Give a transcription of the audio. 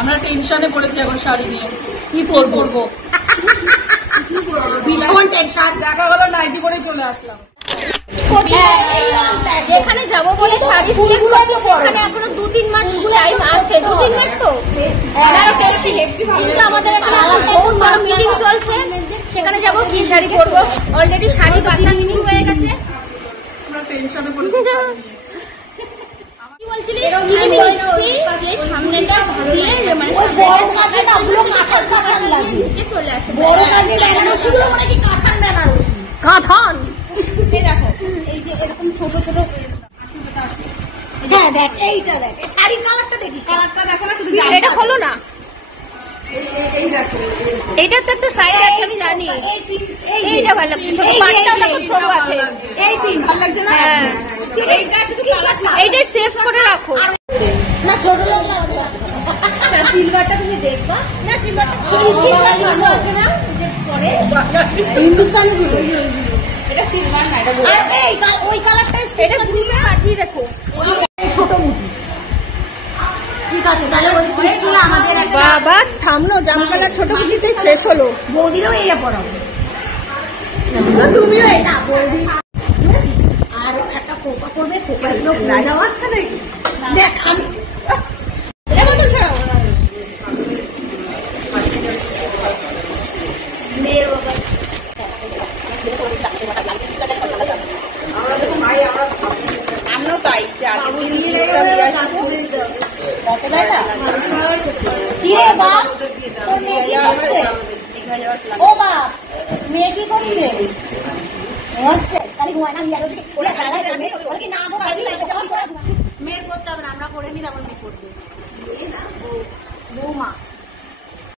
আমরা টেনশনে পড়েছি এখন শাড়ি নিয়ে, কি পরবো ভীষণ টেনশন। দেখা হলো নাইটি করে চলে আসলাম। যেখানে যাবো বলে শাড়ি সিলেক্ট করছি সেখানে এখনো 2-3 মাস টাইম আছে। 2-3 মাস তো আরো বেশি, কিন্তু আমাদের এখানে বহুত বড় মিটিং চলছে, সেখানে যাবো কি শাড়ি পরবো। অলরেডি শাড়ি বাছা শুরু হয়ে গেছে। আমরা টেনশনে পড়েছি। কি বলছিলি? সামনেটা ভাবিয়ে মানে বড় কাজে না ওগুলো কাঁথান কাঁথান লাগে, চলে আসে বড় কাজে বেনারসিগুলো মানে কি কাঁথান বেনারসি কাঁথান। এই দেখো এই যে এরকম ছোট ছোট। হ্যাঁ দেখ এইটা দেখ, শাড়ির কালারটা দেখিস, কালারটা দেখো না, শুধু এটা খোলো না। এই দেখো এইটা তো একটা সাইড আছে আমি জানি। এইটা ভালো লাগছে, ছোট পাটটাও দেখো ছোট আছে। এই পিন ভালো লাগছে না? হ্যাঁ এইটা শুধু কালারটা, এইটাই সেভ করে রাখো না ছোট লোক লাগছে। সিলভারটা তুমি দেখবা না, সিলভারটা স্ক্রিনশট আছে না যে পরে হিন্দুস্তানি গুলো, এটা সিলভার না, এটা আর এই ওই কালারটা এটা গ্রুপে পাঠিয়ে রাখো। ছোট মুঠি। ঠিক আছে তাহলে ওই পিসগুলো আমাদের একটা বাবা থামনো, জাম কালার ছোট কুটিতে শেষ হলো। বৌদিরও এইটা পড়াবো, তুমিও না বৌদি বুঝেছিস। আর একটা কোকা করবে, কোকা গুলো ভুলে যাওয়া আচ্ছা নাকি? দেখ আমি মেয়ের বাবা আমিও তাই যে আগের দিন কি রে বাপ, তোর মেয়ে কি করছে? ও বাপ, মেয়ে কি করছে? হচ্ছে তাহলে ঘুমায় না, বিয়ার হচ্ছে ওরা খেলা যাবে, ওরা কি না পারবি না, এটা আমার মেয়ে করতে হবে না, আমরা করে নি তারপর মেয়ে করবে। না বৌমা